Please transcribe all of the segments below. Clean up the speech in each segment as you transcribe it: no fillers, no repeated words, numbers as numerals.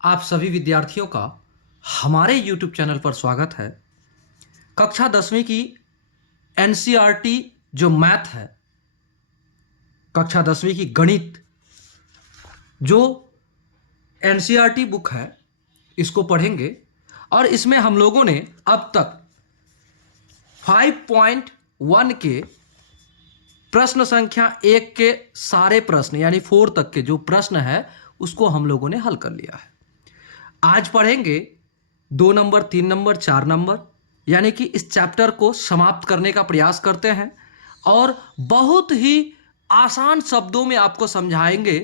आप सभी विद्यार्थियों का हमारे YouTube चैनल पर स्वागत है। कक्षा 10वीं की NCERT जो मैथ है, कक्षा 10वीं की गणित जो NCERT बुक है, इसको पढ़ेंगे और इसमें हम लोगों ने अब तक 5.1 के प्रश्न संख्या 1 के सारे प्रश्न यानी 4 तक के जो प्रश्न है उसको हम लोगों ने हल कर लिया है। आज पढ़ेंगे 2 नंबर, 3 नंबर, 4 नंबर, यानी कि इस चैप्टर को समाप्त करने का प्रयास करते हैं और बहुत ही आसान शब्दों में आपको समझाएंगे।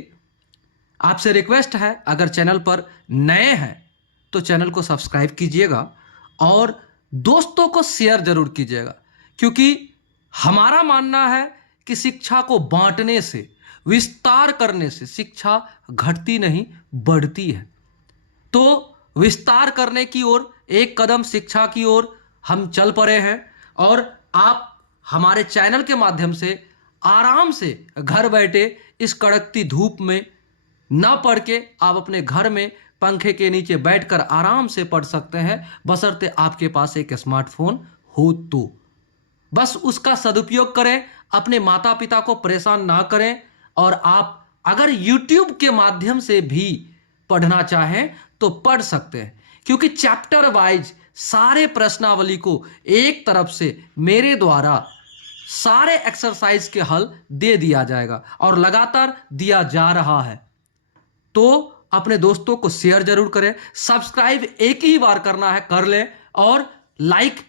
आपसे रिक्वेस्ट है, अगर चैनल पर नए हैं तो चैनल को सब्सक्राइब कीजिएगा और दोस्तों को शेयर जरूर कीजिएगा, क्योंकि हमारा मानना है कि शिक्षा को बांटने से, विस्तार करने से शिक्षा घटती नहीं बढ़ती है। तो विस्तार करने की ओर, एक कदम शिक्षा की ओर हम चल पड़े हैं और आप हमारे चैनल के माध्यम से आराम से घर बैठे इस कड़कती धूप में ना पढ़ के आप अपने घर में पंखे के नीचे बैठकर आराम से पढ़ सकते हैं, बशर्ते आपके पास एक स्मार्टफोन हो तो। बस उसका सदुपयोग करें, अपने माता पिता को परेशान ना करें। और आप अगर YouTube के माध्यम से भी पढ़ना चाहें तो पढ़ सकते हैं, क्योंकि चैप्टर वाइज सारे प्रश्नावली को एक तरफ से मेरे द्वारा सारे एक्सरसाइज के हल दे दिया जाएगा और लगातार दिया जा रहा है। तो अपने दोस्तों को शेयर जरूर करें, सब्सक्राइब एक ही बार करना है, कर लें, और लाइक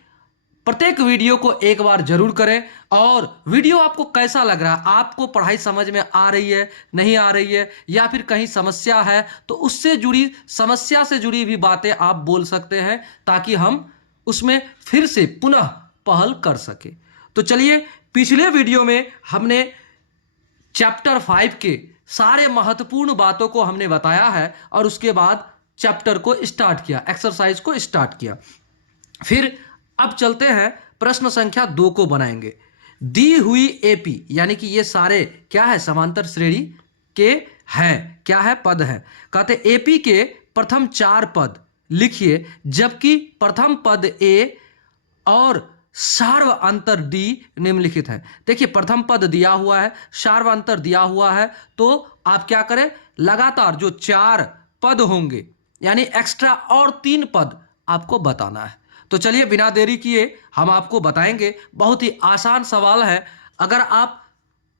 प्रत्येक वीडियो को एक बार जरूर करें। और वीडियो आपको कैसा लग रहा है, आपको पढ़ाई समझ में आ रही है, नहीं आ रही है, या फिर कहीं समस्या है तो उससे जुड़ी, समस्या से जुड़ी भी बातें आप बोल सकते हैं, ताकि हम उसमें फिर से पुनः पहल कर सके। तो चलिए, पिछले वीडियो में हमने चैप्टर 5 के सारे महत्वपूर्ण बातों को हमने बताया है और उसके बाद चैप्टर को स्टार्ट किया, एक्सरसाइज को स्टार्ट किया। फिर अब चलते हैं प्रश्न संख्या 2 को बनाएंगे। दी हुई एपी, यानी कि ये सारे क्या है, समांतर श्रेणी के हैं, क्या है, पद है। कहते एपी के प्रथम 4 पद लिखिए, जबकि प्रथम पद ए और सार्व अंतर डी निम्नलिखित है। देखिए, प्रथम पद दिया हुआ है, सार्व अंतर दिया हुआ है, तो आप क्या करें, लगातार जो 4 पद होंगे यानी एक्स्ट्रा और 3 पद आपको बताना है। तो चलिए, बिना देरी किए हम आपको बताएंगे। बहुत ही आसान सवाल है। अगर आप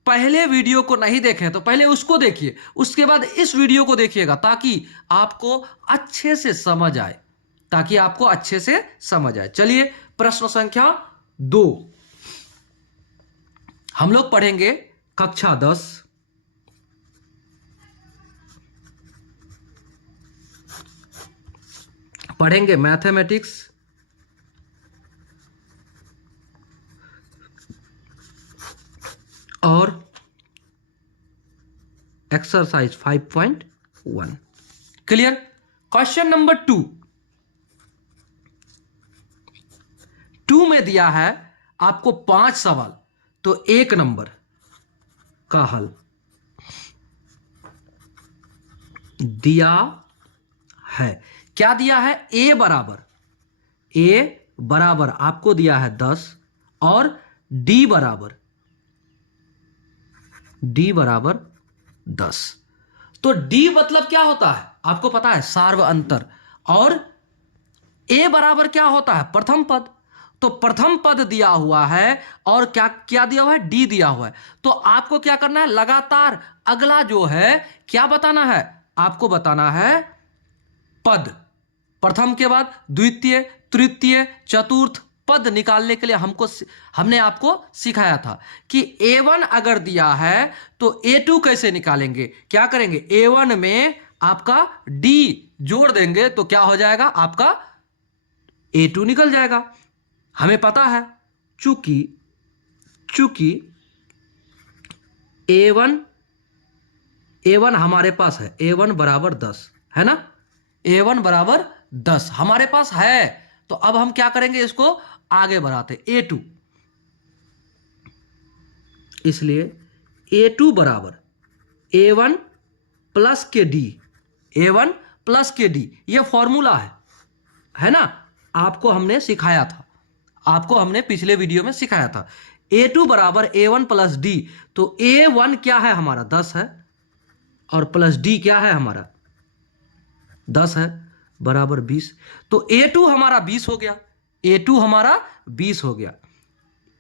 पहले वीडियो को नहीं देखें तो पहले उसको देखिए, उसके बाद इस वीडियो को देखिएगा, ताकि आपको अच्छे से समझ आए, ताकि आपको अच्छे से समझ आए। चलिए, प्रश्न संख्या 2 हम लोग पढ़ेंगे कक्षा 10, पढ़ेंगे मैथमेटिक्स और एक्सरसाइज 5.1। क्लियर। क्वेश्चन नंबर 2 में दिया है आपको 5 सवाल, तो 1 नंबर का हल दिया है। क्या दिया है, ए बराबर आपको दिया है 10 और डी बराबर 10। तो डी मतलब क्या होता है, आपको पता है, सार्व अंतर, और ए बराबर क्या होता है, प्रथम पद। तो प्रथम पद दिया हुआ है और क्या क्या दिया हुआ है, डी दिया हुआ है। तो आपको क्या करना है, लगातार अगला जो है क्या बताना है, आपको बताना है पद। प्रथम के बाद द्वितीय, तृतीय, चतुर्थ पद निकालने के लिए हमने आपको सिखाया था कि A1 अगर दिया है तो A2 कैसे निकालेंगे। क्या करेंगे, A1 में आपका D जोड़ देंगे तो क्या हो जाएगा, आपका A2 निकल जाएगा। हमें पता है, चूंकि A1 हमारे पास है, A1 बराबर 10 है ना, A1 बराबर 10 हमारे पास है। तो अब हम क्या करेंगे, इसको आगे बढ़ाते A2, इसलिए A2 बराबर A1 प्लस के D, A1 प्लस के डी, ये फॉर्मूला है ना, आपको हमने सिखाया था, आपको हमने पिछले वीडियो में सिखाया था। A2 बराबर A1 प्लस डी, तो A1 क्या है हमारा 10 है और प्लस डी क्या है हमारा 10 है, बराबर 20। तो A2 हमारा 20 हो गया, A2 हमारा 20 हो गया,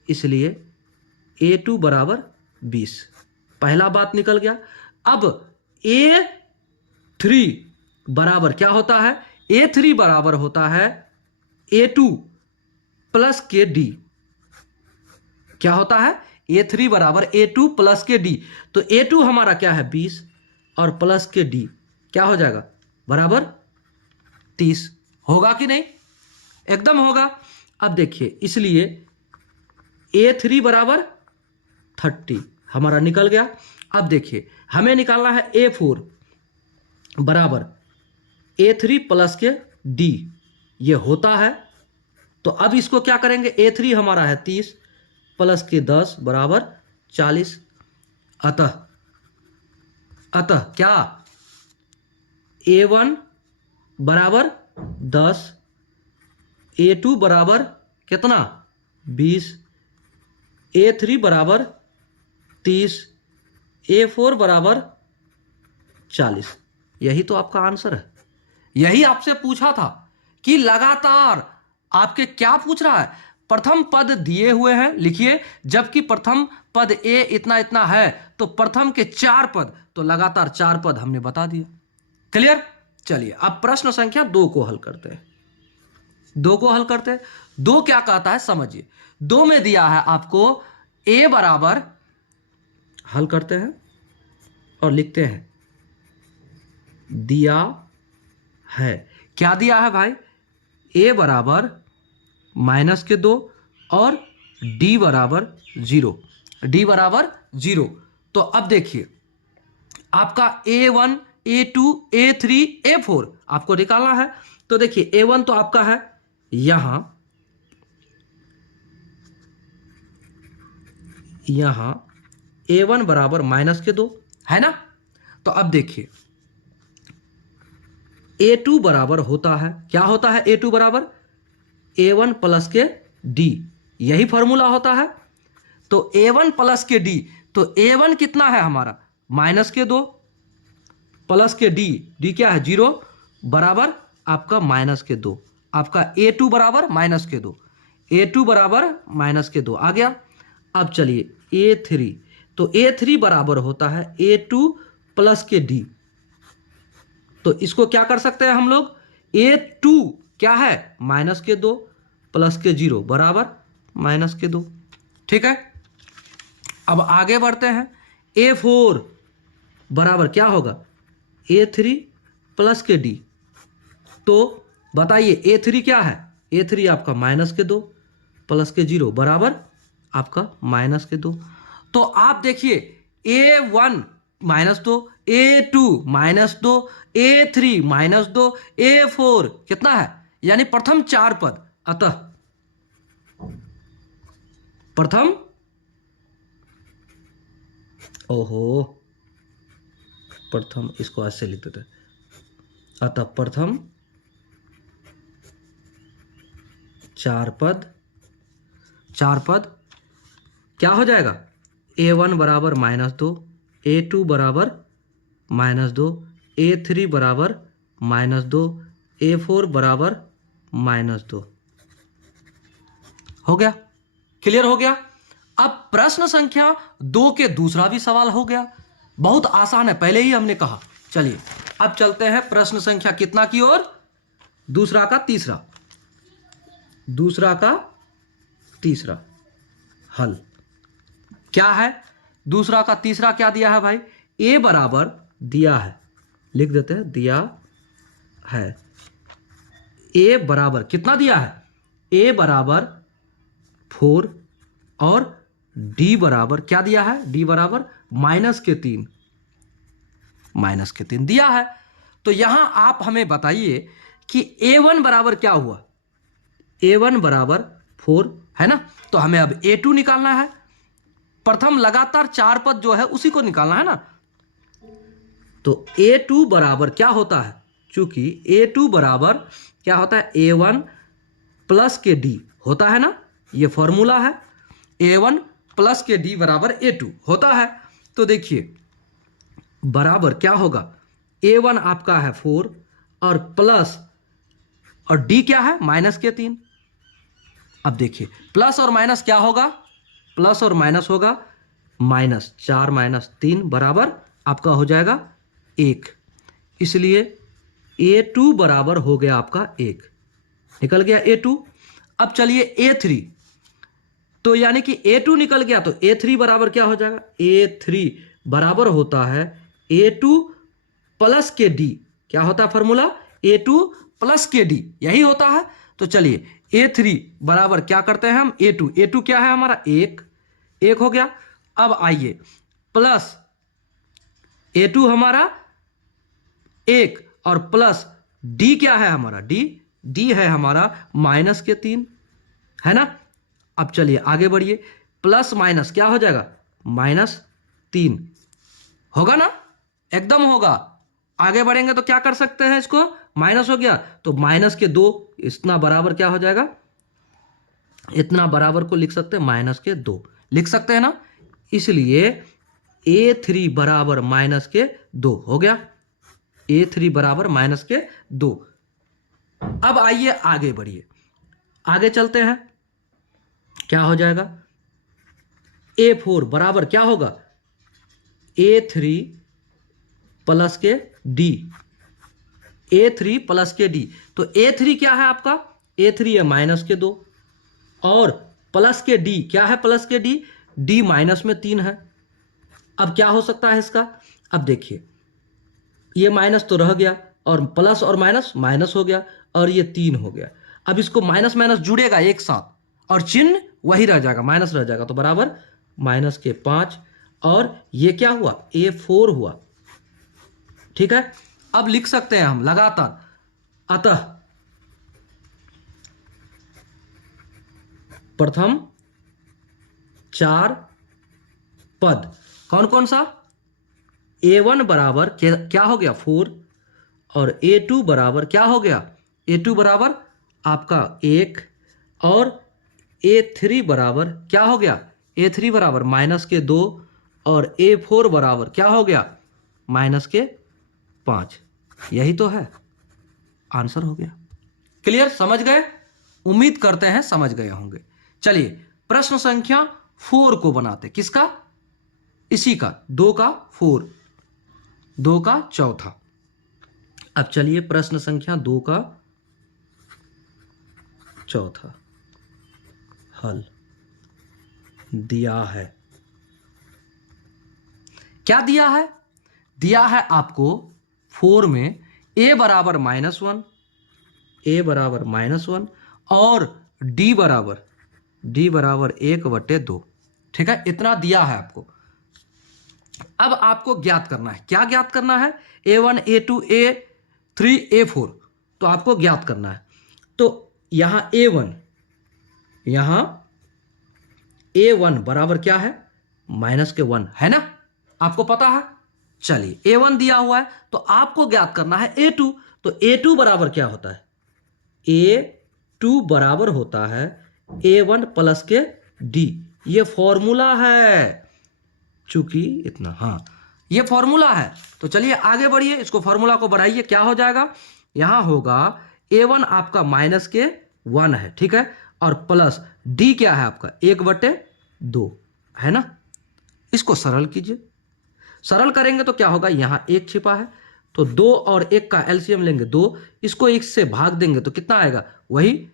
इसलिए A2 बराबर 20, पहला बात निकल गया। अब A3 बराबर क्या होता है, A3 बराबर होता है A2 प्लस के डी, क्या होता है A3 बराबर A2 प्लस के डी, तो A2 हमारा क्या है 20 और प्लस के डी क्या हो जाएगा बराबर 30, होगा कि नहीं, एकदम होगा। अब देखिए, इसलिए A3 बराबर 30 हमारा निकल गया। अब देखिए, हमें निकालना है A4 बराबर A3 प्लस के डी, ये होता है, तो अब इसको क्या करेंगे, A3 हमारा है 30 प्लस के 10 बराबर 40, अतः क्या A1 बराबर 10, A2 बराबर कितना 20, A3 बराबर 30, A4 बराबर 40। यही तो आपका आंसर है। यही आपसे पूछा था कि लगातार आपके क्या पूछ रहा है, प्रथम पद दिए हुए हैं लिखिए, जबकि प्रथम पद ए इतना इतना है, तो प्रथम के 4 पद, तो लगातार 4 पद हमने बता दिया। क्लियर? चलिए अब प्रश्न संख्या 2 को हल करते हैं। 2 को हल करते हैं। 2 क्या कहता है समझिए। 2 में दिया है आपको a बराबर, हल करते हैं और लिखते हैं, दिया है, क्या दिया है भाई, a बराबर -2 और d बराबर 0, d बराबर 0। तो अब देखिए, आपका A1, A2, A3, A4 आपको निकालना है। तो देखिए, A1 तो आपका है यहां A1 बराबर -2 है ना। तो अब देखिए, A2 बराबर होता है, क्या होता है A2 बराबर A1 प्लस के D, यही फॉर्मूला होता है। तो A1 प्लस के D, तो A1 कितना है हमारा -2 प्लस के D क्या है 0 बराबर आपका -2, आपका A2 बराबर -2, A2 बराबर -2 आ गया। अब चलिए A3, तो A3 बराबर होता है A2 प्लस के D, तो इसको क्या कर सकते हैं हम लोग, A2 क्या है -2 प्लस के 0 बराबर -2, ठीक है। अब आगे बढ़ते हैं। A4 बराबर क्या होगा A3 प्लस के D, तो बताइए A3 क्या है, A3 आपका -2 प्लस के 0 बराबर आपका -2। तो आप देखिए, A1 -2, A2 -2, A3 -2, A4 कितना है, यानी प्रथम 4 पद, अतः प्रथम, प्रथम इसको ऐसे लिखते थे, अतः प्रथम 4 पद क्या हो जाएगा, A1 बराबर -2, A2 बराबर -2, A3 बराबर -2, A4 बराबर -2, हो गया, क्लियर हो गया। अब प्रश्न संख्या 2 के दूसरा भी सवाल हो गया, बहुत आसान है, पहले ही हमने कहा। चलिए अब चलते हैं प्रश्न संख्या कितना की ओर, दूसरा का तीसरा हल क्या है। दूसरा का तीसरा क्या दिया है भाई, A बराबर दिया है, लिख देते हैं, दिया है A बराबर कितना दिया है, A बराबर 4 और D बराबर क्या दिया है, D बराबर -3 दिया है। तो यहां आप हमें बताइए कि A1 बराबर क्या हुआ, A1 बराबर 4 है ना। तो हमें अब A2 निकालना है, प्रथम लगातार 4 पद जो है उसी को निकालना है ना। तो A2 बराबर क्या होता है, चूंकि A2 बराबर क्या होता है, A1 प्लस के D होता है ना, ये फॉर्मूला है। A1 प्लस के D बराबर A2 होता है। तो देखिए बराबर क्या होगा, A1 आपका है 4 और प्लस, और D क्या है, माइनस के 3। अब देखिए प्लस और माइनस क्या होगा, प्लस और माइनस होगा -4 -3 बराबर आपका हो जाएगा 1। इसलिए A2 बराबर हो गया आपका 1, निकल गया A2। अब चलिए A3, तो यानी कि A2 निकल गया तो A3 बराबर क्या हो जाएगा, A3 बराबर होता है A2 प्लस के D। क्या होता है फॉर्मूला, A2 प्लस के D, यही होता है। तो चलिए A3 बराबर क्या करते हैं हम, A2 क्या है हमारा, 1 हो गया। अब आइए प्लस A2 हमारा 1 और प्लस D क्या है हमारा, D है हमारा -3, है ना। अब चलिए आगे बढ़िए, प्लस माइनस क्या हो जाएगा, -3 होगा ना, एकदम होगा। आगे बढ़ेंगे तो क्या कर सकते हैं, इसको माइनस हो गया तो -2, इतना बराबर क्या हो जाएगा, इतना बराबर को लिख सकते हैं -2 लिख सकते हैं ना। इसलिए A3 बराबर -2 हो गया, A3 बराबर -2। अब आइए आगे बढ़िए, आगे चलते हैं, क्या हो जाएगा, A4 बराबर क्या होगा, A3 प्लस के D, A3 प्लस के D। तो A3 क्या है आपका, A3 है -2 और प्लस के D क्या है, प्लस के D -3 है। अब क्या हो सकता है इसका, अब देखिए ये माइनस तो रह गया और प्लस और माइनस हो गया और ये 3 हो गया। अब इसको माइनस माइनस जुड़ेगा एक साथ और चिन्ह वही रह जाएगा, माइनस रह जाएगा, तो बराबर -5 और ये क्या हुआ, A4 हुआ। ठीक है, अब लिख सकते हैं हम लगातार, अतः प्रथम 4 पद कौन कौन सा, A1 बराबर क्या हो गया 4 और A2 बराबर क्या हो गया, A2 बराबर आपका 1 और A3 बराबर क्या हो गया, A3 बराबर -2 और A4 बराबर क्या हो गया, -5। यही तो है, आंसर हो गया। क्लियर, समझ गए, उम्मीद करते हैं समझ गए होंगे। चलिए प्रश्न संख्या 4 को बनाते, किसका, इसी का, 2 का 4, 2 का चौथा। अब चलिए प्रश्न संख्या 2 का चौथा हल दिया है। क्या दिया है, दिया है आपको 4 में A बराबर -1, A बराबर -1 और D बराबर 1/2। ठीक है, इतना दिया है आपको। अब आपको ज्ञात करना है, क्या ज्ञात करना है, A1 A2 A3 A4, तो आपको ज्ञात करना है। तो यहां A1 बराबर क्या है, -1 है ना, आपको पता है। चलिए A1 दिया हुआ है तो आपको ज्ञात करना है A2, तो A2 बराबर क्या होता है, A2 बराबर होता है A1 प्लस के D, ये फॉर्मूला है, चूंकि इतना, हाँ ये फॉर्मूला है। तो चलिए आगे बढ़िए, इसको फॉर्मूला को बढ़ाइए, क्या हो जाएगा, यहां होगा A1 आपका -1 है, ठीक है, और प्लस D क्या है आपका 1/2 है ना। इसको सरल कीजिए, सरल करेंगे तो क्या होगा, यहां 1 छिपा है तो 2 और 1 का एलसीएम लेंगे 2, इसको 1 से भाग देंगे तो कितना आएगा, वही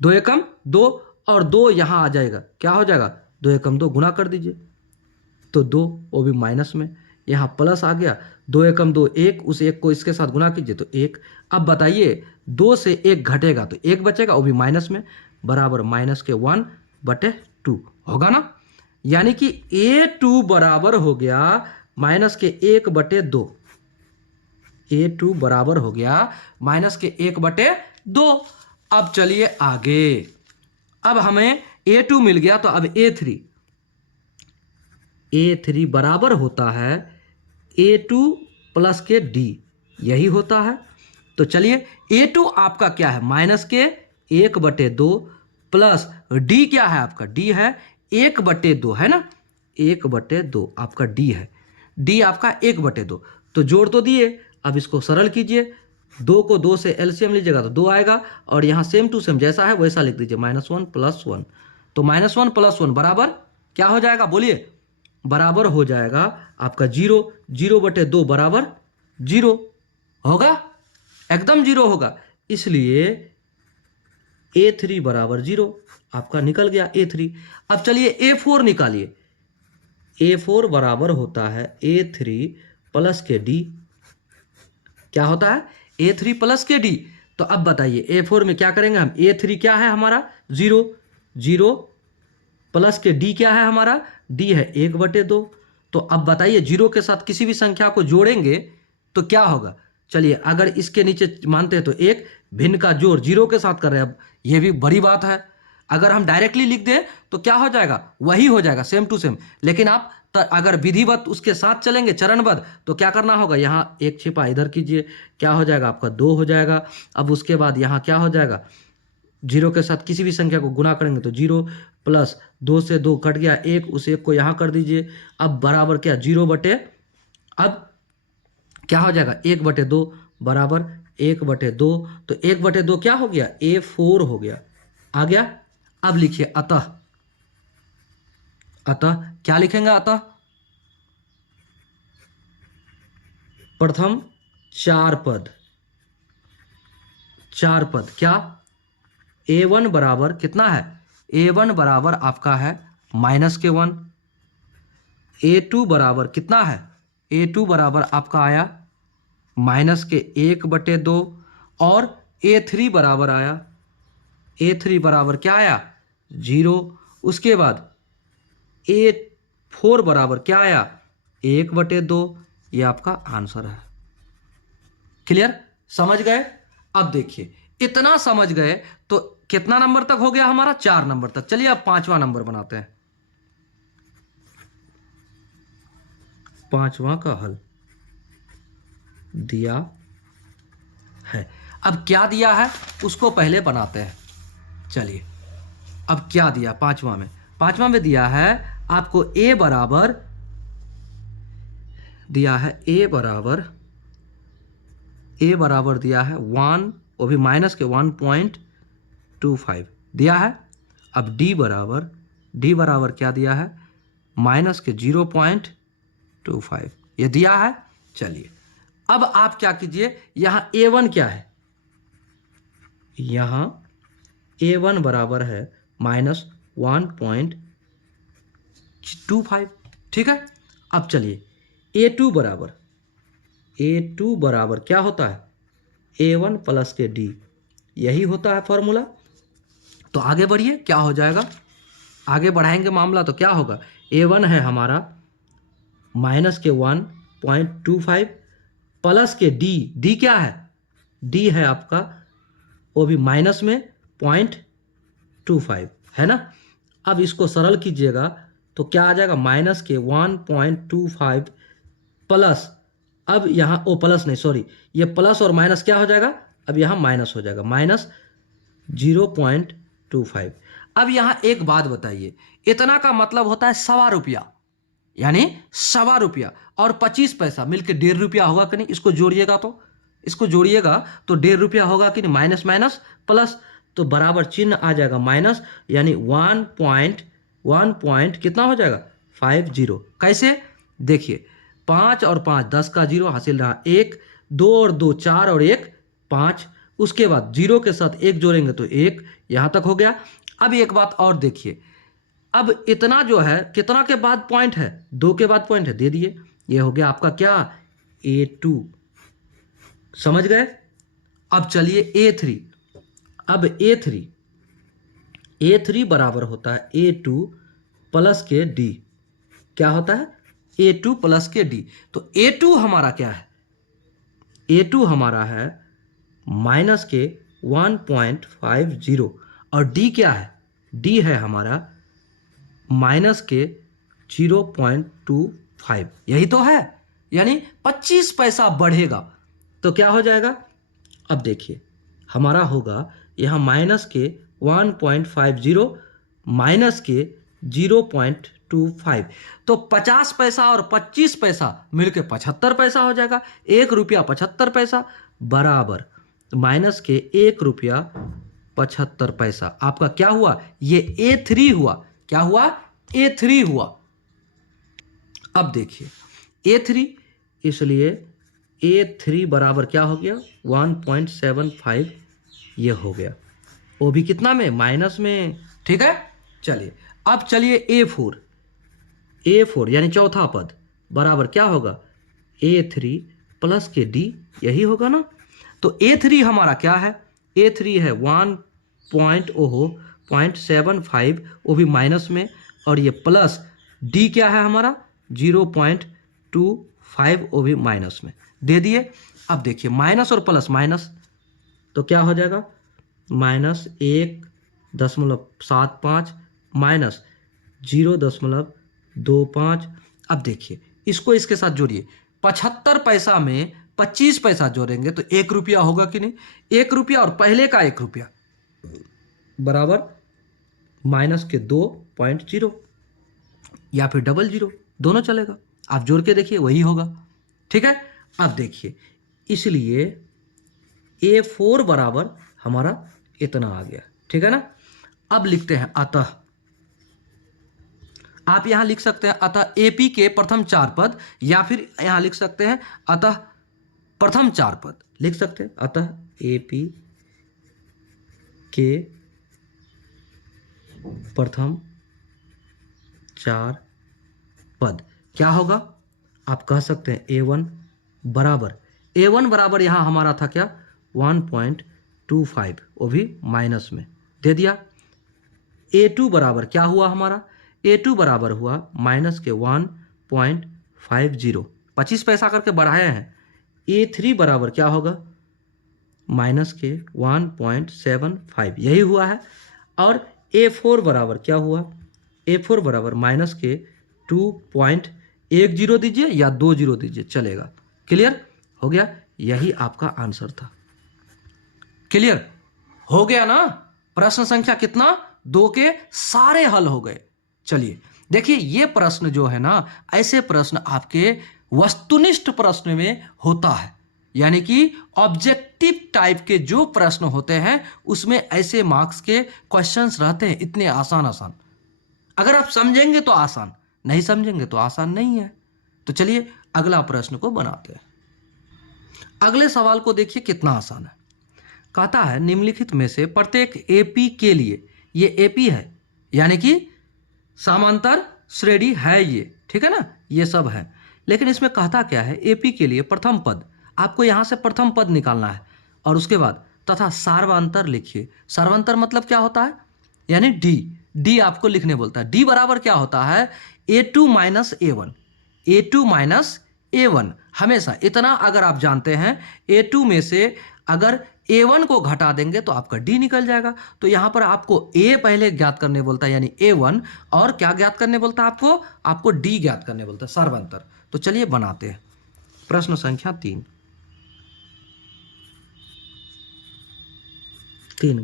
2 एकम 2 और 2 यहां आ जाएगा, क्या हो जाएगा, 2 एकम 2 गुणा कर दीजिए तो 2, वो भी माइनस में, यहां प्लस आ गया, 2 एकम 2 1, उस 1 को इसके साथ गुणा कीजिए तो 1। अब बताइए 2 से 1 घटेगा तो 1 बचेगा, वो भी माइनस में, बराबर -1/2 होगा ना। यानी कि A2 बराबर हो गया -1/2, A2 बराबर हो गया -1/2। अब चलिए आगे, अब हमें A2 मिल गया तो अब A3 बराबर होता है A2 प्लस के D, यही होता है। तो चलिए A2 आपका क्या है, माइनस के 1/2 प्लस डी क्या है आपका, डी है 1/2 है ना, 1/2 आपका डी है, डी आपका 1/2। तो जोड़ तो दिए, अब इसको सरल कीजिए, 2 को 2 से एलसीएम लीजिएगा तो 2 आएगा, और यहाँ सेम टू सेम जैसा है वैसा लिख दीजिए, -1 + 1। तो -1 + 1 बराबर क्या हो जाएगा, बोलिए, बराबर हो जाएगा आपका 0, 0/2 बराबर 0 होगा, एकदम 0 होगा, इसलिए A3 बराबर 0 आपका निकल गया A3। अब चलिए A4 निकालिए, A4 बराबर होता है A3 प्लस के D, क्या होता है, A3 प्लस के D। तो अब बताइए A4 में क्या करेंगे हम, A3 क्या है हमारा 0, 0 प्लस के D क्या है हमारा, D है 1/2। तो अब बताइए 0 के साथ किसी भी संख्या को जोड़ेंगे तो क्या होगा, चलिए अगर इसके नीचे मानते हैं तो एक भिन्न का जोड़ 0 के साथ कर रहे हैं, अब ये भी बड़ी बात है, अगर हम डायरेक्टली लिख दें तो क्या हो जाएगा, वही हो जाएगा सेम टू सेम। लेकिन आप अगर विधिवत उसके साथ चलेंगे चरणबद्ध तो क्या करना होगा, यहाँ एक छिपा इधर कीजिए, क्या हो जाएगा आपका 2 हो जाएगा। अब उसके बाद यहाँ क्या हो जाएगा, 0 के साथ किसी भी संख्या को गुना करेंगे तो 0 प्लस 2 से 2 कट गया 1, उस 1 को यहाँ कर दीजिए, अब बराबर क्या 0/, अब क्या हो जाएगा 1/2 बराबर 1/2। तो 1/2 क्या हो गया, A4 हो गया, आ गया। अब लिखिए अतः, अतः क्या लिखेंगे, अतः प्रथम 4 पद, 4 पद क्या, A1 बराबर कितना है, A1 बराबर आपका है -1, A2 बराबर कितना है, A2 बराबर आपका आया -1/2, और A3 बराबर आया, A3 बराबर क्या आया 0। उसके बाद A4 बराबर क्या आया 1/2। ये आपका आंसर है। क्लियर, समझ गए। अब देखिए इतना समझ गए तो कितना नंबर तक हो गया हमारा, 4 नंबर तक। चलिए अब 5वां नंबर बनाते हैं, 5वां का हल दिया है। अब क्या दिया है उसको पहले बनाते हैं। चलिए अब क्या दिया 5वां में, 5वां में दिया है आपको A बराबर, दिया है A बराबर दिया है 1, वो भी माइनस के 1.25 दिया है। अब D बराबर क्या दिया है, माइनस के 0.25 ये दिया है। चलिए अब आप क्या कीजिए, यहां A1 क्या है, यहां A1 बराबर है -1.25, ठीक है। अब चलिए A2 बराबर क्या होता है, A1 प्लस के D, यही होता है फॉर्मूला। तो आगे बढ़िए, क्या हो जाएगा, आगे बढ़ाएंगे मामला तो क्या होगा, A1 है हमारा माइनस के 1.25 प्लस के D क्या है, D है आपका वो भी माइनस में 0.25 है ना। अब इसको सरल कीजिएगा तो क्या आ जाएगा, माइनस के 1.25 प्लस, अब यहाँ ओ प्लस नहीं सॉरी, ये प्लस और माइनस क्या हो जाएगा, अब यहाँ माइनस हो जाएगा, -0.25। अब यहाँ एक बात बताइए, इतना का मतलब होता है ₹1.25, यानी ₹1.25 और 25 पैसा मिलकर ₹1.5 होगा कि नहीं। इसको जोड़िएगा तो ₹1.5 होगा कि नहीं, माइनस माइनस प्लस, तो बराबर चिन्ह आ जाएगा माइनस, यानी 1 कितना हो जाएगा 50। कैसे देखिए, 5 और 5 10 का 0 हासिल रहा 1, 2 और 2 4 और 1 5, उसके बाद 0 के साथ 1 जोड़ेंगे तो 1, यहां तक हो गया। अब एक बात और देखिए, अब इतना जो है कितना के बाद पॉइंट है, 2 के बाद पॉइंट है, दे दिए, ये हो गया आपका क्या A2, समझ गए। अब चलिए A3, अब A3 बराबर होता है A2 प्लस के D, क्या होता है A2 प्लस के D। तो A2 हमारा क्या है, A2 हमारा है माइनस के 1.50, और D क्या है, D है हमारा माइनस के 0.25, यही तो है, यानी 25 पैसा बढ़ेगा तो क्या हो जाएगा अब देखिए हमारा होगा यहाँ माइनस के 1.50 माइनस के 0.25, तो 50 पैसा और 25 पैसा मिलके 75 पैसा हो जाएगा। 1 रुपया 75 पैसा बराबर माइनस के 1 रुपया 75 पैसा। आपका क्या हुआ? ये A3 हुआ। क्या हुआ? A3 हुआ। अब देखिए A3, इसलिए A3 बराबर क्या हो गया? 1.75 ये हो गया। वो भी कितना में? माइनस में। ठीक है, चलिए अब चलिए A4 यानी चौथा पद बराबर क्या होगा? A3 प्लस के D, यही होगा ना। तो A3 हमारा क्या है? A3 है 1.75, वो भी माइनस में, और ये प्लस D क्या है हमारा? 0.25, वो भी माइनस में दे दिए। अब देखिए माइनस और प्लस माइनस, तो क्या हो जाएगा? Minus 1.75 minus 0.25। अब देखिए इसको इसके साथ जोड़िए। 75 पैसा में 25 पैसा जोड़ेंगे तो 1 रुपया होगा कि नहीं? 1 रुपया और पहले का 1 रुपया बराबर माइनस के 2.0 या फिर 00, दोनों चलेगा। आप जोड़ के देखिए वही होगा। ठीक है, अब देखिए इसलिए A4 बराबर हमारा इतना आ गया। ठीक है ना। अब लिखते हैं अतः। आप यहां लिख सकते हैं अतः AP के प्रथम 4 पद, या फिर यहां लिख सकते हैं अतः प्रथम 4 पद लिख सकते हैं। अतः AP के प्रथम 4 पद क्या होगा? आप कह सकते हैं A1 बराबर यहां हमारा था क्या? 1.25, वो भी माइनस में दे दिया। A2 बराबर क्या हुआ हमारा? A2 बराबर हुआ माइनस के 1.50, 25 पैसा करके बढ़ाए हैं। A3 बराबर क्या होगा? माइनस के 1.75, यही हुआ है। और A4 बराबर क्या हुआ? A4 बराबर माइनस के 2.10 दीजिए या 20 दीजिए, चलेगा। क्लियर हो गया? यही आपका आंसर था। क्लियर हो गया ना? प्रश्न संख्या कितना? 2 के सारे हल हो गए। चलिए देखिए ये प्रश्न जो है ना, ऐसे प्रश्न आपके वस्तुनिष्ठ प्रश्न में होता है, यानी कि ऑब्जेक्टिव टाइप के जो प्रश्न होते हैं उसमें ऐसे मार्क्स के क्वेश्चंस रहते हैं, इतने आसान आसान। अगर आप समझेंगे तो आसान, नहीं समझेंगे तो आसान नहीं है। तो चलिए अगला प्रश्न को बनाते हैं। अगले सवाल को देखिए कितना आसान है। कहता है निम्नलिखित में से प्रत्येक AP के लिए, ये AP है यानी कि समांतर श्रेणी है ये, ठीक है ना, ये सब है। लेकिन इसमें कहता क्या है? AP के लिए प्रथम पद, आपको यहां से प्रथम पद निकालना है, और उसके बाद तथा सार्वंतर लिखिए। सार्वंतर मतलब क्या होता है? यानी D आपको लिखने बोलता है। D बराबर क्या होता है? A2 minus A1, A2 minus A1। हमेशा इतना अगर आप जानते हैं, A2 में से अगर A1 को घटा देंगे तो आपका D निकल जाएगा। तो यहां पर आपको A पहले ज्ञात करने बोलता है यानी A1, और क्या ज्ञात करने बोलता है आपको D ज्ञात करने बोलता है, सार्वंतर। तो चलिए बनाते हैं। प्रश्न संख्या 3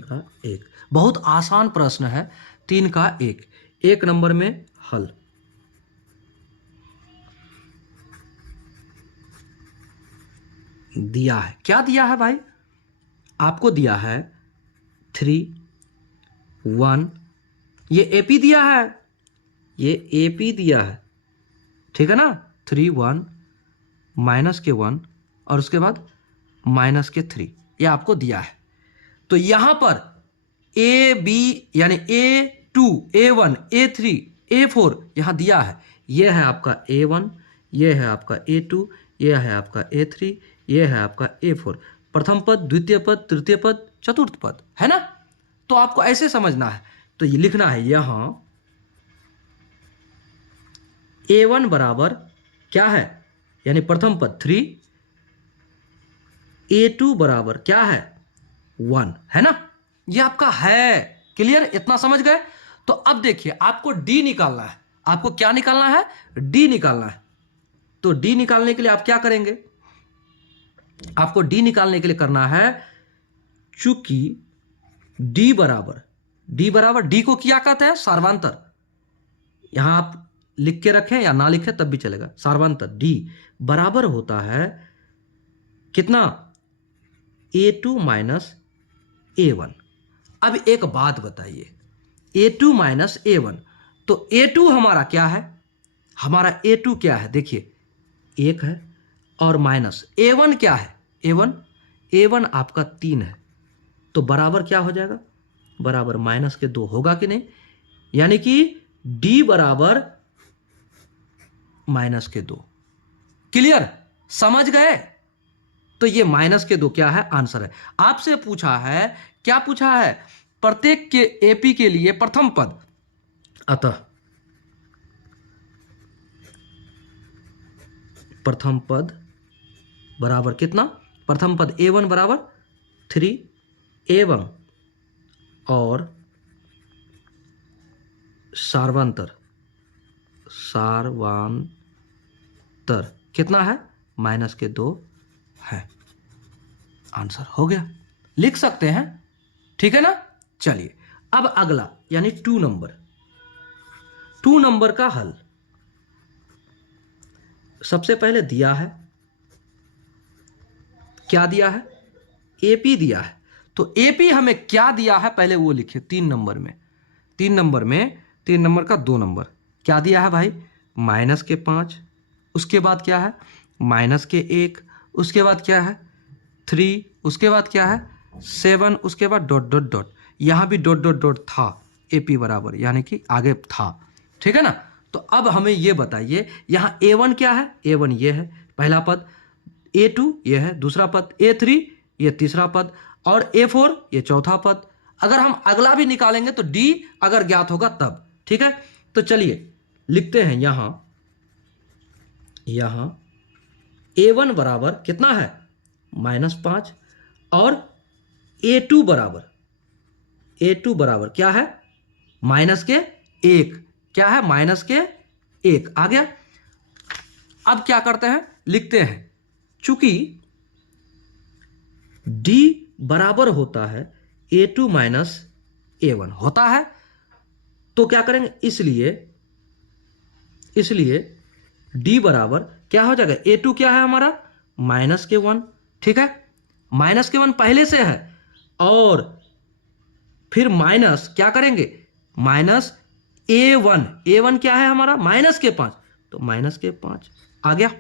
का 1, बहुत आसान प्रश्न है। 3 का 1 नंबर में हल। दिया है, क्या दिया है भाई? आपको दिया है 3, 1, ये AP दिया है, ये AP दिया है, ठीक है ना। 3, 1 माइनस के 1 और उसके बाद माइनस के 3, ये आपको दिया है। तो यहां पर AB यानी A2, A1, A3, A4 यहां दिया है। ये है आपका A1, ये है आपका A2, ये है आपका A3, ये है आपका A4। प्रथम पद, द्वितीय पद, तृतीय पद, चतुर्थ पद, है ना। तो आपको ऐसे समझना है। तो ये लिखना है यहां A1 बराबर क्या है? यानी प्रथम पद 3, A2 बराबर क्या है? 1, है ना। ये आपका है। क्लियर? इतना समझ गए? तो अब देखिए आपको D निकालना है। आपको क्या निकालना है? D निकालना है। तो D निकालने के लिए आप क्या करेंगे? आपको D निकालने के लिए करना है चूंकि डी बराबर डी को क्या कहते हैं? सार्वंतर। यहां आप लिख के रखें या ना लिखें तब भी चलेगा। सार्वंतर डी बराबर होता है कितना? A2 minus A1। अब एक बात बताइए, A2 माइनस A1, तो A2 हमारा क्या है? हमारा A2 क्या है? देखिए 1 है और माइनस A1 क्या है? A1 आपका 3 है, तो बराबर क्या हो जाएगा? बराबर माइनस के 2 होगा कि नहीं? यानी कि D बराबर माइनस के 2। क्लियर? समझ गए? तो ये माइनस के 2 क्या है? आंसर है। आपसे पूछा है, क्या पूछा है? प्रत्येक के AP के लिए प्रथम पद, अतः प्रथम पद बराबर कितना? प्रथम पद A1 बराबर 3 एवं और सार्वंतर कितना है? माइनस के 2 है। आंसर हो गया, लिख सकते हैं। ठीक है ना? चलिए अब अगला यानी 2 नंबर का हल। सबसे पहले दिया है, क्या दिया है? AP दिया है। तो AP हमें क्या दिया है पहले वो लिखिए। 3 नंबर का 2 नंबर क्या दिया है भाई? माइनस के 5, उसके बाद क्या है? माइनस के 1, उसके बाद क्या है? 3, उसके बाद क्या है? 7, उसके बाद डॉट डॉट डॉट। यहां भी डॉट डॉट डॉट था, AP बराबर यानी कि आगे था। ठीक है ना? तो अब हमें ये बताइए, यहां A1 क्या है? A1 ये है पहला पद, A2 ये है दूसरा पद, A3 ये तीसरा पद और A4 ये चौथा पद। अगर हम अगला भी निकालेंगे तो D अगर ज्ञात होगा तब। ठीक है, तो चलिए लिखते हैं यहां A1 बराबर कितना है? -5 और A2 बराबर क्या है? माइनस के 1। क्या है? माइनस के 1 आ गया। अब क्या करते हैं? लिखते हैं चूंकि D बराबर होता है A2 माइनस A1 होता है, तो क्या करेंगे? इसलिए D बराबर क्या हो जाएगा? A2 क्या है हमारा? माइनस के 1। ठीक है, माइनस के 1 पहले से है और फिर माइनस क्या करेंगे? माइनस A1 क्या है हमारा? माइनस के 5, तो माइनस के 5 आ गया।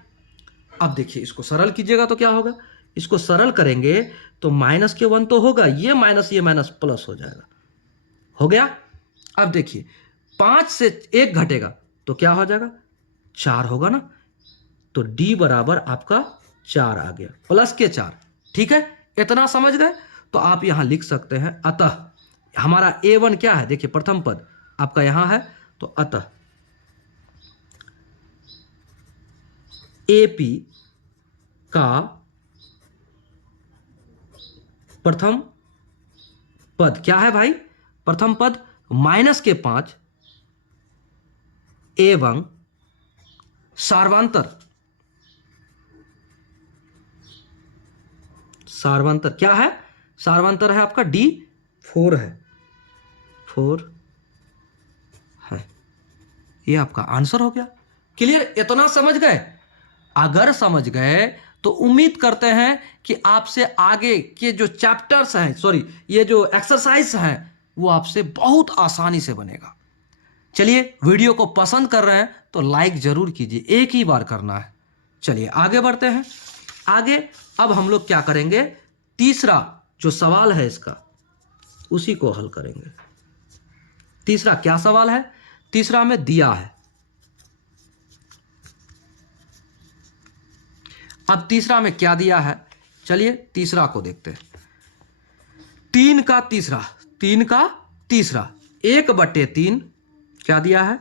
अब देखिए इसको सरल कीजिएगा तो क्या होगा? इसको सरल करेंगे तो माइनस के 1 तो होगा, ये माइनस प्लस हो जाएगा। हो गया। अब देखिए 5 से 1 घटेगा तो क्या हो जाएगा? 4 होगा ना, तो D बराबर आपका 4 आ गया, प्लस के 4। ठीक है, इतना समझ गए? तो आप यहां लिख सकते हैं अतः हमारा A1 क्या है? देखिए प्रथम पद आपका यहां है, तो अतः AP का प्रथम पद क्या है भाई? प्रथम पद माइनस के 5 एवं सार्वंतर क्या है? सार्वंतर है आपका D4 है, 4 है। ये आपका आंसर हो गया। क्लियर? इतना समझ गए? अगर समझ गए तो उम्मीद करते हैं कि आपसे आगे के जो चैप्टर्स हैं, सॉरी ये जो एक्सरसाइज हैं, वो आपसे बहुत आसानी से बनेगा। चलिए, वीडियो को पसंद कर रहे हैं तो लाइक जरूर कीजिए, एक ही बार करना है। चलिए आगे बढ़ते हैं। आगे अब हम लोग क्या करेंगे? तीसरा जो सवाल है इसका, उसी को हल करेंगे। तीसरा क्या सवाल है? तीसरा में दिया है, अब तीसरा में क्या दिया है? चलिए तीसरा को देखते हैं। 3 का तीसरा 1/3 क्या दिया है?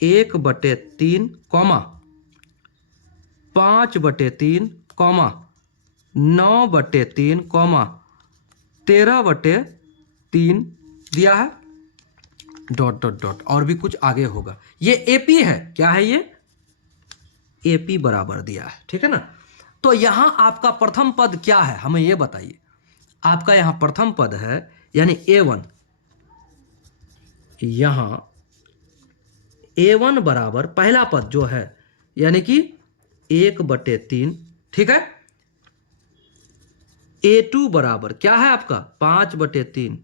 1/3 कॉमा 5/3 कॉमा 9/3 कॉमा 13/3 दिया है, डॉट डॉट डॉट और भी कुछ आगे होगा। ये AP है। क्या है ये? AP बराबर दिया है। ठीक है ना? तो यहां आपका प्रथम पद क्या है? हमें ये बताइए। आपका यहाँ प्रथम पद है यानी A1, यहाँ A1 बराबर पहला पद जो है यानी कि 1/3, ठीक है। A2 बराबर क्या है आपका 5/3,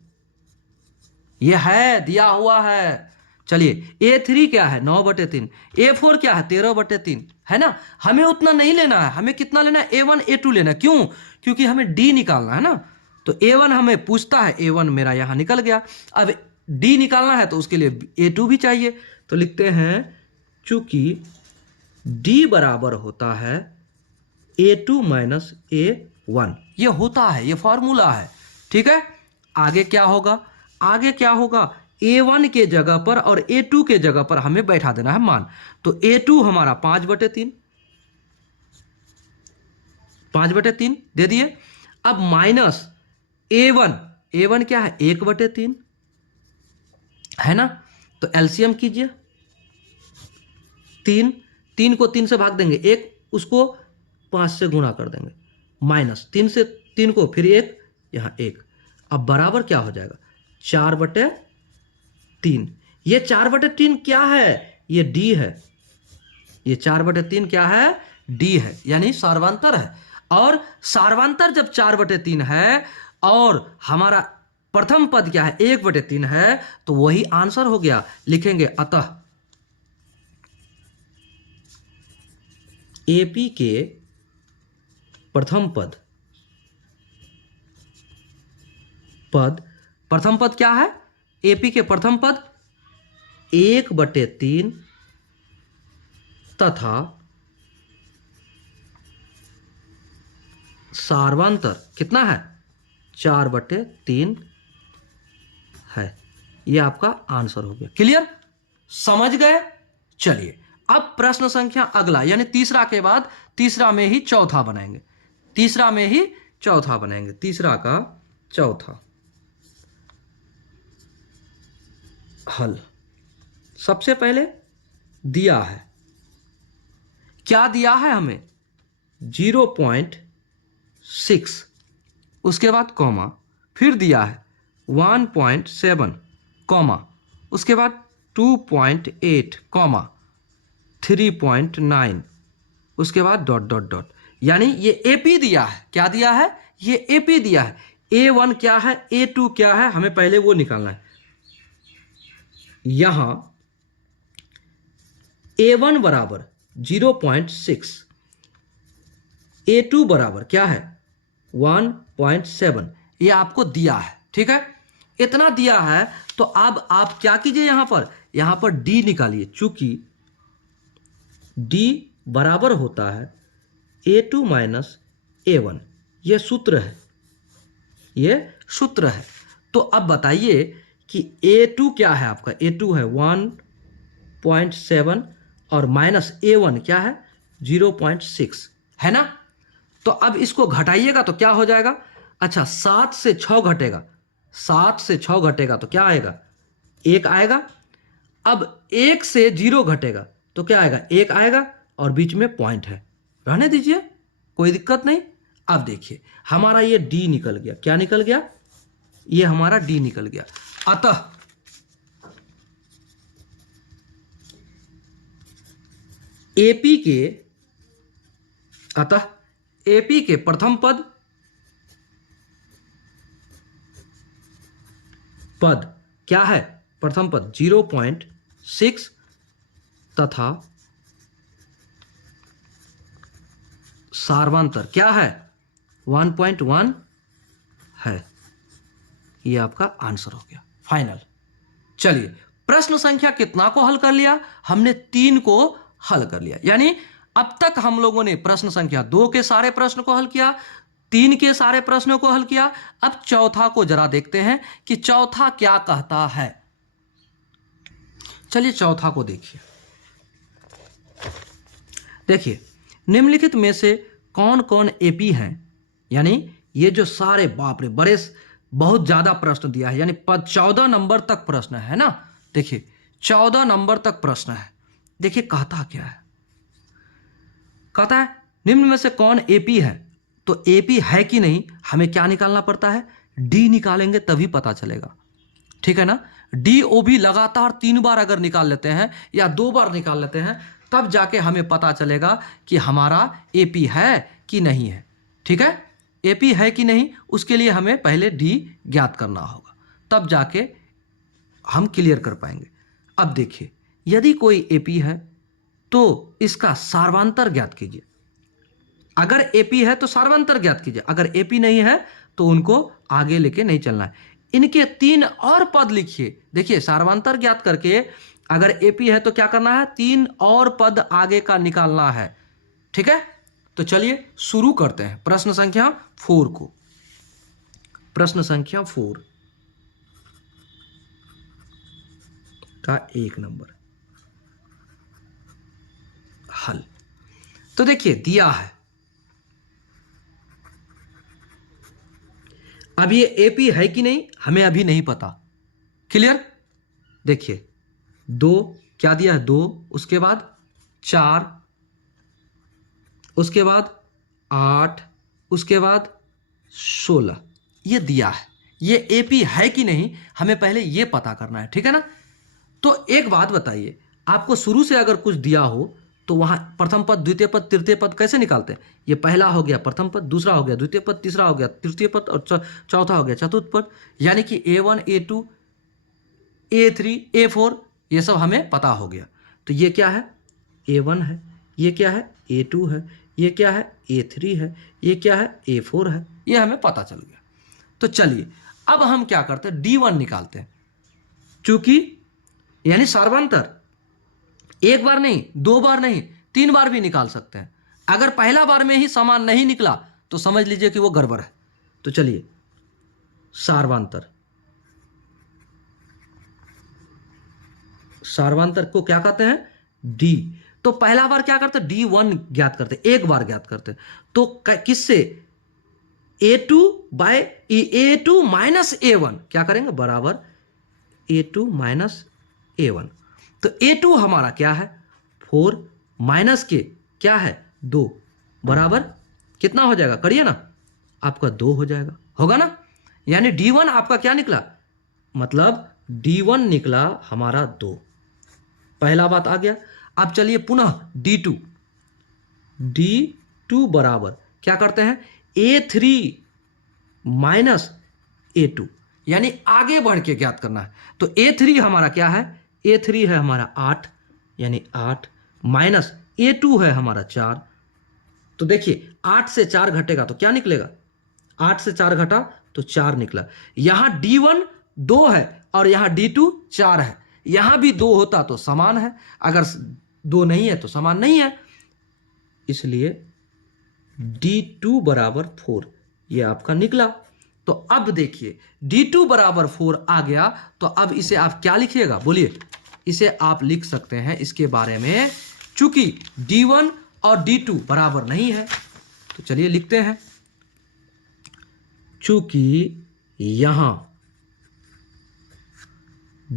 ये है दिया हुआ है। चलिए A3 क्या है 9/3, A4 क्या है 13/3, है ना। हमें उतना नहीं लेना है, हमें कितना लेना है A1 A2 लेना है। क्यों? क्योंकि हमें D निकालना है ना। तो A1 हमें पूछता है, A1 मेरा यहां निकल गया। अब D निकालना है तो उसके लिए A2 भी चाहिए। तो लिखते हैं चूंकि D बराबर होता है A2 माइनस A1, ये होता है, ये फॉर्मूला है, ठीक है। आगे क्या होगा? आगे क्या होगा? A1 के जगह पर और A2 के जगह पर हमें बैठा देना है मान। तो A2 हमारा 5/3, 5/3 दे दिए। अब माइनस A1, A1 क्या है 1/3, है ना। तो एलसीएम कीजिए, 3 को 3 से भाग देंगे, 1 उसको 5 से गुणा कर देंगे, माइनस 3 से 3 को फिर 1, यहाँ 1। अब बराबर क्या हो जाएगा 4/3। ये 4/3 क्या है? ये D है। ये 4/3 क्या है? D है, यानी सार्वांतर है। और सार्वांतर जब 4/3 है और हमारा प्रथम पद क्या है 1/3 है, तो वही आंसर हो गया। लिखेंगे अतः AP के प्रथम पद प्रथम पद क्या है? AP के प्रथम पद 1/3 तथा सार्वांतर कितना है 4/3 है। ये आपका आंसर हो गया। क्लियर? समझ गए? चलिए अब प्रश्न संख्या अगला यानी तीसरा के बाद तीसरा में ही चौथा बनाएंगे। तीसरा में ही चौथा बनाएंगे। तीसरा का चौथा हल। सबसे पहले दिया है, क्या दिया है हमें 0.6, उसके बाद कॉमा, फिर दिया है 1.7 कॉमा, उसके बाद 2.8 कॉमा 3.9, उसके बाद डॉट डॉट डॉट। यानी ये AP दिया है। क्या दिया है? ये AP दिया है। A1 क्या है, A2 क्या है, हमें पहले वो निकालना है। यहां A1 बराबर 0.6, A2 बराबर क्या है 1.7, ये आपको दिया है, ठीक है। इतना दिया है तो अब आप क्या कीजिए, यहां पर D निकालिए। चूंकि D बराबर होता है A2 माइनस A1, ये सूत्र है, ये सूत्र है। तो अब बताइए कि A2 क्या है आपका? A2 है 1.7 और माइनस A1 क्या है 0.6, है ना। तो अब इसको घटाइएगा तो क्या हो जाएगा? अच्छा 7 से 6 घटेगा, 7 से 6 घटेगा तो क्या आएगा 1 आएगा। अब 1 से 0 घटेगा तो क्या आएगा 1 आएगा और बीच में पॉइंट है, रहने दीजिए, कोई दिक्कत नहीं। अब देखिए हमारा ये D निकल गया। क्या निकल गया? ये हमारा D निकल गया। अतः AP के प्रथम पद क्या है? प्रथम पद 0.6 तथा सार्वांतर क्या है 1.1 है। ये आपका आंसर हो गया फाइनल। चलिए प्रश्न संख्या कितना को हल कर लिया? हमने 3 को हल कर लिया। यानी अब तक हम लोगों ने प्रश्न संख्या 2 के सारे प्रश्न को हल किया, 3 के सारे प्रश्नों को हल किया। अब चौथा को जरा देखते हैं कि चौथा क्या कहता है। चलिए चौथा को देखिए। देखिए निम्नलिखित में से कौन कौन AP हैं? यानी ये जो सारे बाप रे बड़े बहुत ज्यादा प्रश्न दिया है, यानी 14 नंबर तक प्रश्न है ना। देखिए 14 नंबर तक प्रश्न है। देखिए कहता क्या है? कहता है निम्न में से कौन AP है? तो एपी है कि नहीं हमें क्या निकालना पड़ता है, डी निकालेंगे तभी पता चलेगा, ठीक है ना। डी ओ भी लगातार 3 बार अगर निकाल लेते हैं या 2 बार निकाल लेते हैं तब जाके हमें पता चलेगा कि हमारा एपी है कि नहीं है, ठीक है। एपी है कि नहीं उसके लिए हमें पहले डी ज्ञात करना होगा, तब जाके हम क्लियर कर पाएंगे। अब देखिए, यदि कोई एपी है तो इसका सार्वंतर ज्ञात कीजिए। अगर एपी है तो सार्वंतर ज्ञात कीजिए, अगर एपी नहीं है तो उनको आगे लेके नहीं चलना है। इनके 3 और पद लिखिए। देखिए, सार्वंतर ज्ञात करके अगर एपी है तो क्या करना है, 3 और पद आगे का निकालना है, ठीक है। तो चलिए शुरू करते हैं प्रश्न संख्या 4 को। प्रश्न संख्या 4 का 1 नंबर हल। तो देखिए दिया है, अब ये एपी है कि नहीं हमें अभी नहीं पता, क्लियर। देखिए 2 क्या दिया है, 2, उसके बाद 4, उसके बाद 8, उसके बाद 16, ये दिया है। ये एपी है कि नहीं हमें पहले ये पता करना है, ठीक है ना। तो एक बात बताइए, आपको शुरू से अगर कुछ दिया हो तो वहां प्रथम पद, द्वितीय पद, तृतीय पद कैसे निकालते हैं। ये पहला हो गया प्रथम पद, दूसरा हो गया द्वितीय पद, तीसरा हो गया तृतीय पद और चौथा हो गया चतुर्थ पद। यानी कि A1, A2, A3, A4 ये सब हमें पता हो गया। तो ये क्या है, A1 है, ये क्या है, A2 है, ये क्या है, A3 है, ये क्या है, A4 है, ये हमें पता चल गया। तो चलिए अब हम क्या करते हैं, D1 निकालते हैं। चूंकि यानी सार्वंतर एक बार नहीं, 2 बार नहीं, 3 बार भी निकाल सकते हैं। अगर पहला बार में ही समान नहीं निकला तो समझ लीजिए कि वो गड़बड़ है। तो चलिए सार्वंतर, सार्वंतर को क्या कहते हैं, डी। तो पहला बार क्या करते हैं, D1 ज्ञात करते हैं, एक बार ज्ञात करते हैं। तो किससे, A2 माइनस A1 क्या करेंगे, बराबर A2 माइनस A1। तो A2 हमारा क्या है, 4 माइनस के क्या है, 2, बराबर कितना हो जाएगा, करिए ना, आपका 2 हो जाएगा, होगा ना। यानी D1 आपका क्या निकला, मतलब D1 निकला हमारा 2, पहला बात आ गया। अब चलिए पुनः D2 बराबर क्या करते हैं, A3 माइनस A2, यानी आगे बढ़ के ज्ञात करना है। तो A3 हमारा क्या है, A3 है हमारा 8, यानी 8 माइनस A2 है हमारा 4। तो देखिए 8 से 4 घटेगा तो क्या निकलेगा, 8 से 4 घटा तो 4 निकला। यहां D1 2 है और यहां D2 4 है, यहां भी 2 होता तो समान है, अगर 2 नहीं है तो समान नहीं है, इसलिए D2 बराबर 4 ये आपका निकला। तो अब देखिए D2 बराबर 4 आ गया, तो अब इसे आप क्या लिखिएगा, बोलिए। इसे आप लिख सकते हैं इसके बारे में, चूंकि D1 और D2 बराबर नहीं है तो चलिए लिखते हैं, चूंकि यहां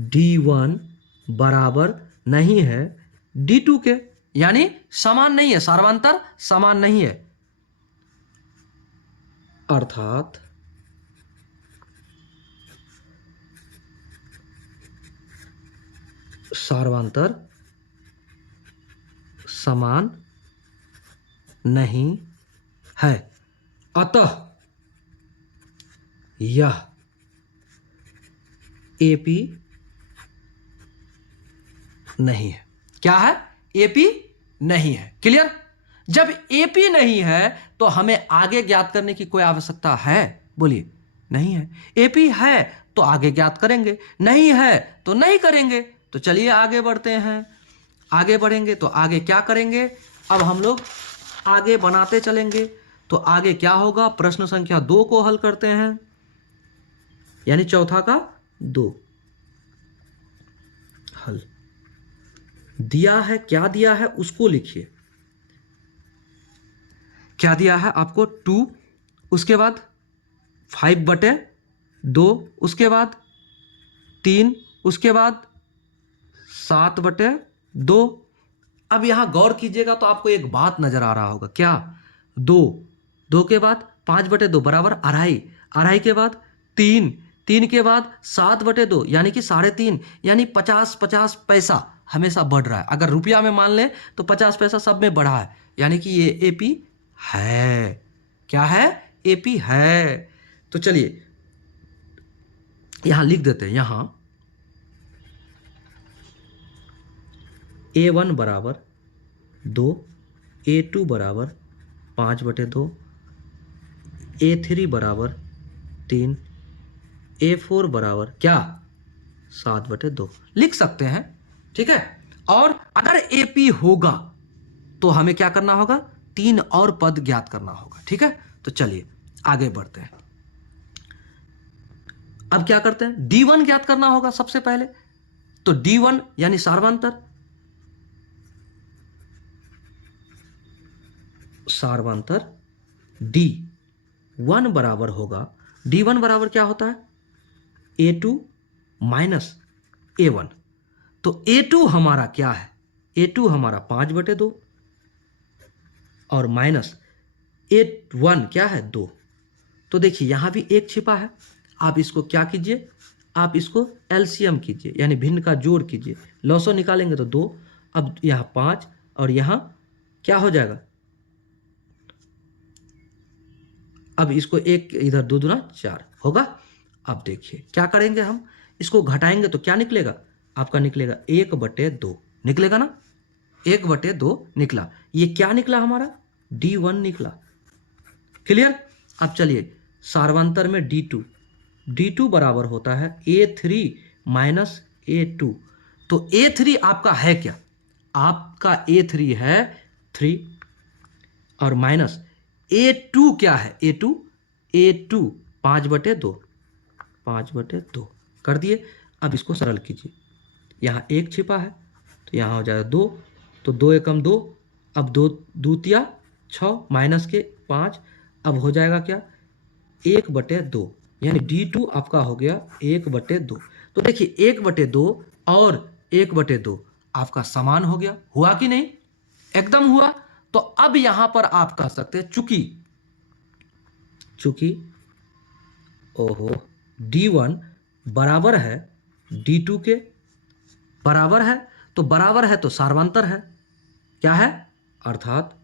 D1 बराबर नहीं है D2 के, यानी समान नहीं है, सार्वंतर समान नहीं है, अर्थात सार्वंतर समान नहीं है, अतः यह एपी नहीं है। क्या है, एपी नहीं है, क्लियर। जब एपी नहीं है तो हमें आगे ज्ञात करने की कोई आवश्यकता है, बोलिए, नहीं है। एपी है तो आगे ज्ञात करेंगे, नहीं है तो नहीं करेंगे। तो चलिए आगे बढ़ते हैं, आगे बढ़ेंगे तो आगे क्या करेंगे, अब हम लोग आगे बनाते चलेंगे। तो आगे क्या होगा, प्रश्न संख्या 2 को हल करते हैं, यानी चौथा का 2 हल। दिया है, क्या दिया है उसको लिखिए। क्या दिया है आपको, 2, उसके बाद 5/2, उसके बाद 3, उसके बाद 7/2। अब यहां गौर कीजिएगा तो आपको एक बात नजर आ रहा होगा, क्या, 2 2 के बाद 5/2 बराबर अढ़ाई, अढ़ाई के बाद 3, 3 के बाद 7/2 यानी कि 3.5, यानी 50 पैसा हमेशा बढ़ रहा है। अगर रुपया में मान लें तो 50 पैसा सब में बढ़ा है, यानी कि ये एपी है। क्या है? एपी है। तो चलिए यहां लिख देते हैं, यहां A1 बराबर 2, A2 बराबर 5/2, A3 बराबर 3, A4 बराबर क्या? 7/2 लिख सकते हैं। ठीक है। और अगर AP होगा तो हमें क्या करना होगा? 3 और पद ज्ञात करना होगा। ठीक है। तो चलिए आगे बढ़ते हैं। अब क्या करते हैं? D1 ज्ञात करना होगा सबसे पहले। तो D1 यानी सार्वंतर, सार्वंतर D1 बराबर होगा, D1 बराबर क्या होता है? A2 minus A1। तो A2 हमारा क्या है? A2 हमारा 5/2 और माइनस A1 क्या है? 2। तो देखिए यहां भी एक छिपा है। आप इसको क्या कीजिए? आप इसको एलसीएम कीजिए, यानी भिन्न का जोड़ कीजिए। लॉसो निकालेंगे तो 2, अब यहां 5 और यहां क्या हो जाएगा? अब इसको एक इधर 2 दूना 4 होगा। अब देखिए क्या करेंगे हम? इसको घटाएंगे तो क्या निकलेगा? आपका निकलेगा 1/2 निकलेगा ना? 1/2 निकला। ये क्या निकला हमारा? D1 निकला। क्लियर? अब चलिए सार्वंतर में D2 बराबर होता है A3 माइनस A2। तो A3 आपका है क्या? आपका A3 है 3 और माइनस A2 क्या है? A2 5/2, 5/2 कर दिए। अब इसको सरल कीजिए। यहाँ 1 छिपा है तो यहाँ हो जाएगा 2, तो 2 एकम 2, अब 2 दूतिया 6 माइनस के 5, अब हो जाएगा क्या? 1/2, यानी D2 आपका हो गया 1/2। तो देखिए 1/2 और 1/2 आपका समान हो गया। हुआ कि नहीं? एकदम हुआ। तो अब यहां पर आप कह सकते हैं चूंकि ओहो D1 बराबर है D2 के, बराबर है तो बराबर है तो सार्वंतर है। क्या है? अर्थात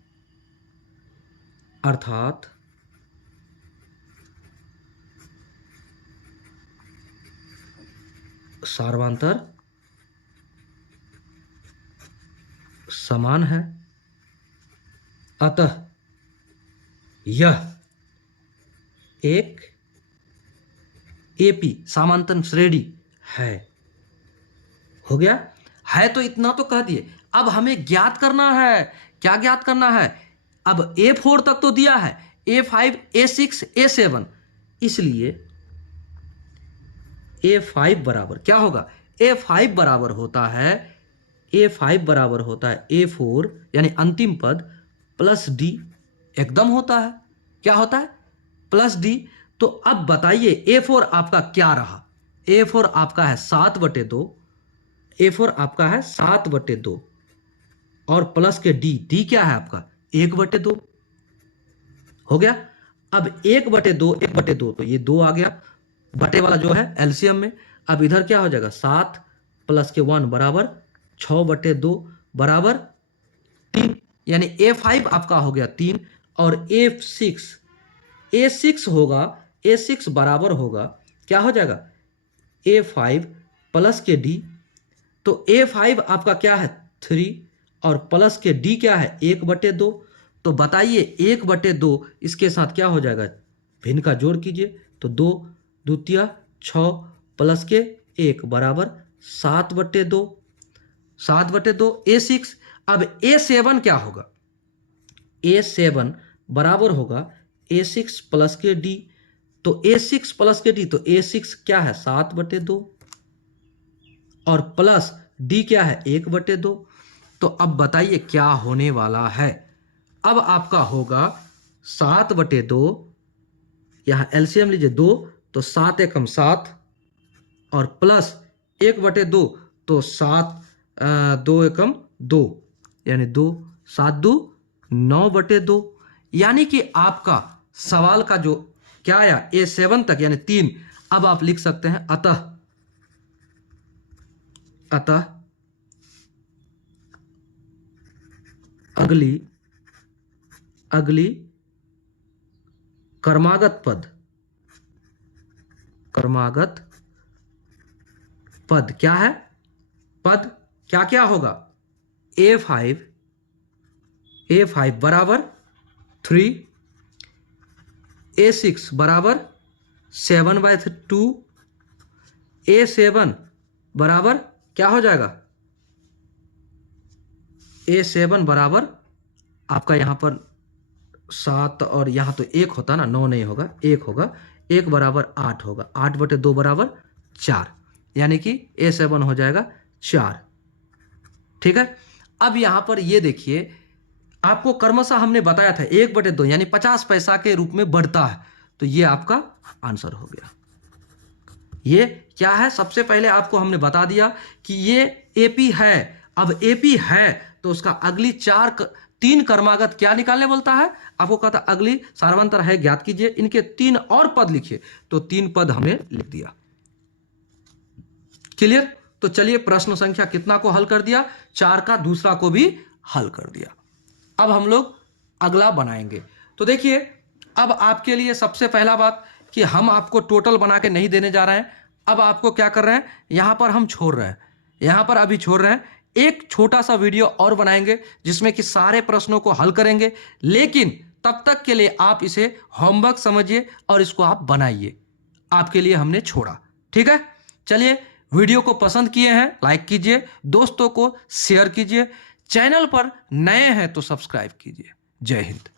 सार्वंतर समान है, अतः यह एक एपी समांतर श्रेणी है। हो गया? है तो इतना तो कह दिए। अब हमें ज्ञात करना है। क्या ज्ञात करना है? अब A4 तक तो दिया है, A5 A6 A7, इसलिए A5 बराबर क्या होगा? A5 बराबर होता है A4 यानी अंतिम पद प्लस D। एकदम होता है। क्या होता है? Plus D। तो अब बताइए A4 आपका क्या रहा? A4 आपका है 7/2, A4 आपका है 7/2 और प्लस के D क्या है आपका? 1/2 हो गया। अब 1/2 तो ये 2 आ गया, बटे वाला जो है एलसीएम में। अब इधर क्या हो जाएगा? 7 प्लस के 1 बराबर 6/2 बराबर 3, यानी A5 आपका हो गया 3 और A6 होगा, A6 बराबर होगा क्या हो जाएगा? A5 प्लस के D। तो A5 आपका क्या है? 3 और प्लस के D क्या है? 1/2। तो बताइए 1/2 इसके साथ क्या हो जाएगा? भिन्न का जोड़ कीजिए तो 2 दूतिया 6 प्लस के 1 बराबर 7/2, 7/2 A6। अब A7 क्या होगा? A7 बराबर होगा A6 प्लस के D। तो A6 प्लस के D, तो A6 क्या है? 7/2 और प्लस D क्या है? 1/2। तो अब बताइए क्या होने वाला है? अब आपका होगा 7/2, यहां एलसीएम लीजिए 2, तो 7 एकम 7 और प्लस 1/2, तो 2 एकम 2, यानी 2 7 2 9/2, यानी कि आपका सवाल का जो क्या आया A7 तक यानी 3, अब आप लिख सकते हैं अतः अगली क्रमागत पद क्या है? पद क्या क्या होगा? A5 बराबर 3, A6 बराबर 7/2, A7 बराबर क्या हो जाएगा? A7 बराबर आपका यहां पर 7 और यहां तो 1 होता ना, 9 नहीं होगा, 1 होगा, 1 बराबर 8 होगा, 8/2 बराबर 4, यानी कि A7 हो जाएगा 4। ठीक है, अब यहां पर ये देखिए आपको क्रमशः हमने बताया था 1/2 यानी 50 पैसा के रूप में बढ़ता है, तो ये आपका आंसर हो गया। ये क्या है? सबसे पहले आपको हमने बता दिया कि ये एपी है। अब एपी है तो उसका अगली 3 क्रमागत क्या निकालने बोलता है? आपको कहता अगली सार्वंतर है ज्ञात कीजिए, इनके 3 और पद लिखिए, तो 3 पद हमने लिख दिया। क्लियर? तो चलिए प्रश्न संख्या कितना को हल कर दिया? 4 का दूसरा को भी हल कर दिया। अब हम लोग अगला बनाएंगे। तो देखिए अब आपके लिए सबसे पहला बात कि हम आपको टोटल बना के नहीं देने जा रहे हैं। अब आपको क्या कर रहे हैं, यहां पर हम छोड़ रहे हैं, यहां पर अभी छोड़ रहे हैं। एक छोटा सा वीडियो और बनाएंगे जिसमें कि सारे प्रश्नों को हल करेंगे, लेकिन तब तक के लिए आप इसे होमवर्क समझिए और इसको आप बनाइए। आपके लिए हमने छोड़ा। ठीक है, चलिए वीडियो को पसंद किए हैं लाइक कीजिए, दोस्तों को शेयर कीजिए, चैनल पर नए हैं तो सब्सक्राइब कीजिए। जय हिंद।